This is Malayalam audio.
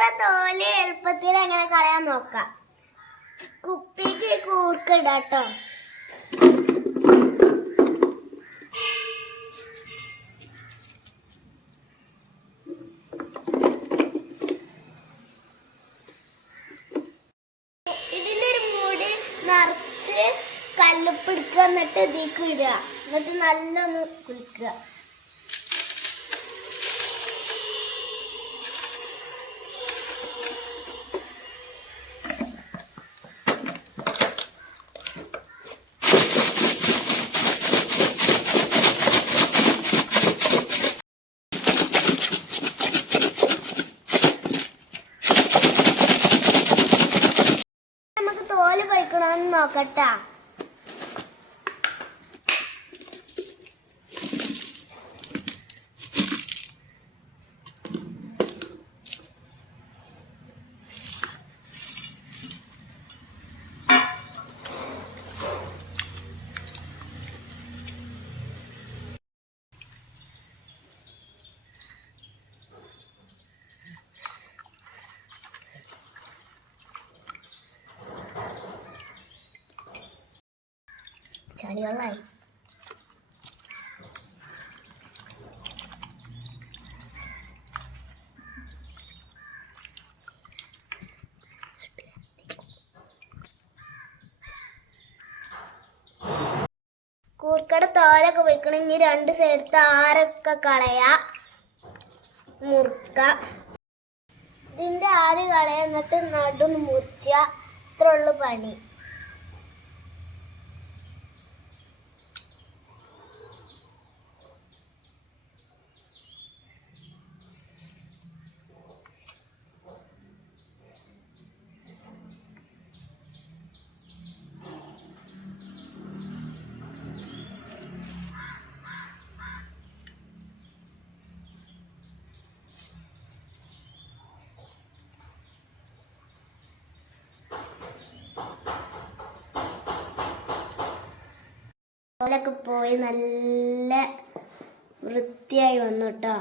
കൂർക്കട തോൽ എളുപ്പത്തിൽ അങ്ങനെ കളയാൻ നോക്കാം? കുപ്പിക്ക് കൂർക്കിടാട്ടോ കല്ലുപ്പ് എടുക്കുക എന്നിട്ട് ഇതിലേക്ക് ഇടുക. എന്നിട്ട് നല്ലൊന്ന് കുളിക്കുക നമുക്ക് തോൽ പൊയ്ക്കണമെന്ന് നോക്കട്ടാ light. കൂർക്കട തോലൊക്കെ വെക്കണം. ഇനി രണ്ട് സൈഡത്ത് ആരൊക്കെ കളയാ? മുറുക്ക. ഇതിന്റെ ആര് കളയാ എന്നിട്ട് നടുന്ന് മുറിച്ച. ഇത്ര ഉള്ളു പണി. തോലൊക്കെ പോയി നല്ല വൃത്തിയായി വന്നു കേട്ടോ.